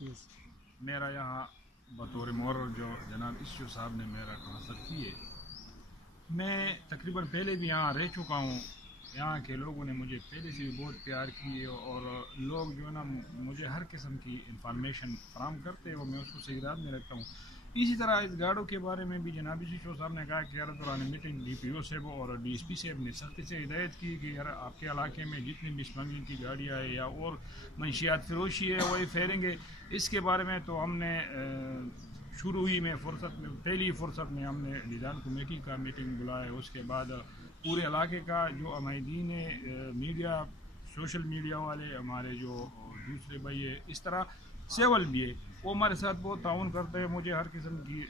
میرا یہاں بطور مورل جو جناب ایشو صاحب نے میرا کنسرٹ کی ہے، میں تقریباً پہلے بھی یہاں رہ چکا ہوں. یہاں کے لوگوں نے مجھے پہلے سے بھی بہت پیار کی ہے، اور لوگ جو ہے نا مجھے ہر قسم کی انفارمیشن فراہم کرتے ہیں اور میں اس کو صحیح راہ میں رکھتا ہوں. اسی طرح اس گاڑوں کے بارے میں بھی جناب شو صاحب نے کہا کہ دوران میٹنگ ڈی پی او صاحب اور ڈی ایس پی صاحب نے سختی سے ہدایت کی کہ یار آپ کے علاقے میں جتنی بھی اسمگلنگ کی گاڑیاں ہیں یا اور منشیات فروشی ہے وہی پھیریں گے. اس کے بارے میں تو ہم نے شروع ہی میں پہلی فرصت میں ہم نے لیڈران کمیٹی کا میٹنگ بلایا. اس کے بعد پورے علاقے کا جو عمائدین میڈیا، سوشل میڈیا والے، ہمارے جو دوسرے بھائی ہے، اس طرح سیول بھی ہے، وہ ہمارے ساتھ بہت تعاون کرتے ہیں. مجھے ہر قسم کی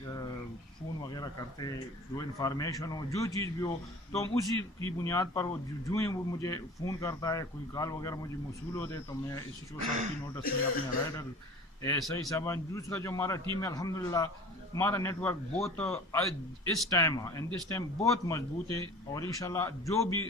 فون وغیرہ کرتے ہیں، جو انفارمیشن ہو، جو چیز بھی ہو تو ہم اسی کی بنیاد پر جو ہی وہ مجھے فون کرتا ہے، کوئی کال وغیرہ مجھے موصول ہوتے تو میں اس شو صاحب کی نوٹس میں اپنے رائڈر صحیح سامان. دوسرا جو ہمارا ٹیم ہے، الحمدللہ ہمارا نیٹ ورک بہت اس ٹائم بہت مضبوط ہے، اور انشاءاللہ جو بھی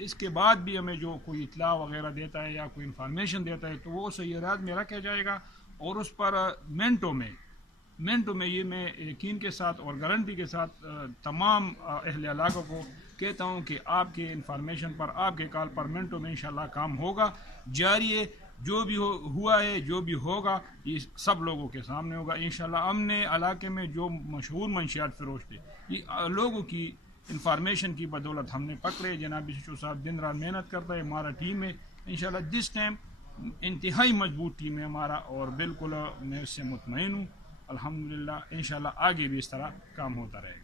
اس کے بعد بھی ہمیں جو کوئی اطلاع وغیرہ دیتا ہے یا کوئی انفارمیشن دیتا ہے تو وہ صحیح راہ میں رکھا جائے گا، اور اس پر منٹوں میں یہ میں یقین کے ساتھ اور گارنٹی کے ساتھ تمام اہل علاقوں کو کہتا ہوں کہ آپ کے انفارمیشن پر، آپ کے کال پر منٹوں میں انشاءاللہ کام ہوگا، جاری ہے. جو بھی ہوا ہے، جو بھی ہوگا، یہ سب لوگوں کے سامنے ہوگا انشاءاللہ. ہم نے علاقے میں جو مشہور منشیات فروش تھے، یہ لوگوں کی انفارمیشن کی بدولت ہم نے پکڑے. جناب شو صاحب دن رات محنت کرتا ہے، ہمارا ٹیم ہے انشاءاللہ دس ٹائم انتہائی مضبوط ٹیم ہے ہمارا، اور بالکل میں اس سے مطمئن ہوں. الحمدللہ انشاءاللہ آگے بھی اس طرح کام ہوتا رہے گا.